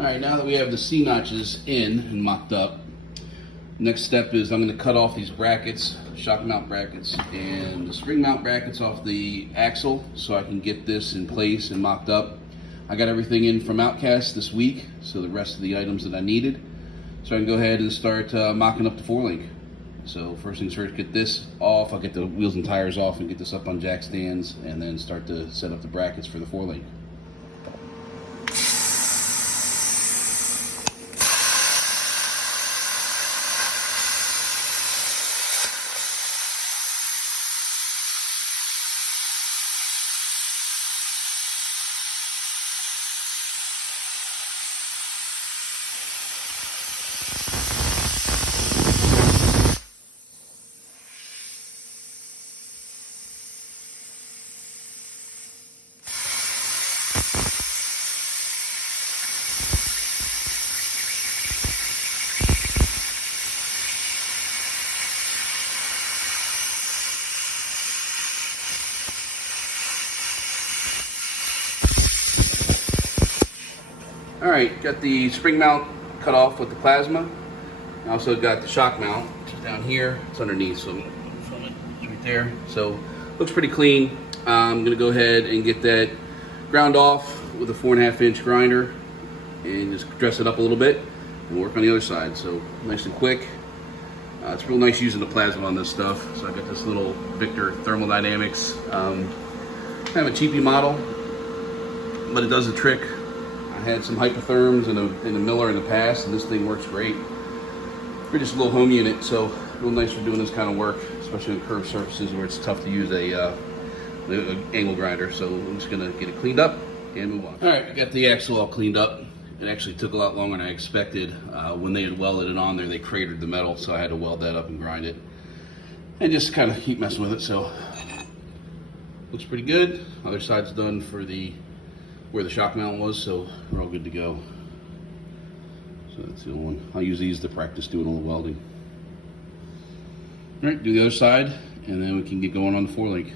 All right, now that we have the C notches in and mocked up, next step is I'm going to cut off these brackets, shock mount brackets, and the spring mount brackets off the axle so I can get this in place and mocked up. I got everything in from Outcast this week, so the rest of the items that I needed. So I can go ahead and start mocking up the four-link. So first things first, get this off. I'll get the wheels and tires off and get this up on jack stands, and then start to set up the brackets for the four-link. All right, got the spring mount cut off with the plasma. I also got the shock mount, which is down here. It's underneath, so I'm gonna film it. It's right there. So looks pretty clean. I'm gonna go ahead and get that ground off with a 4.5 inch grinder and just dress it up a little bit and work on the other side. So nice and quick. It's real nice using the plasma on this stuff. So I got this little Victor Thermodynamics, kind of a cheapy model, but it does the trick. I had some hypotherms in a Miller in the past, and this thing works great. We're just a little home unit, so real nice for doing this kind of work, especially on curved surfaces where it's tough to use a angle grinder. So I'm just gonna get it cleaned up and move on. All right, we got the axle all cleaned up. It actually took a lot longer than I expected. When they had welded it on there, they cratered the metal, so I had to weld that up and grind it, and just kind of keep messing with it. So looks pretty good. Other side's done for where the shock mount was, so we're all good to go. So that's the only one. I'll use these to practice doing all the welding. All right, do the other side, and then we can get going on the four-link.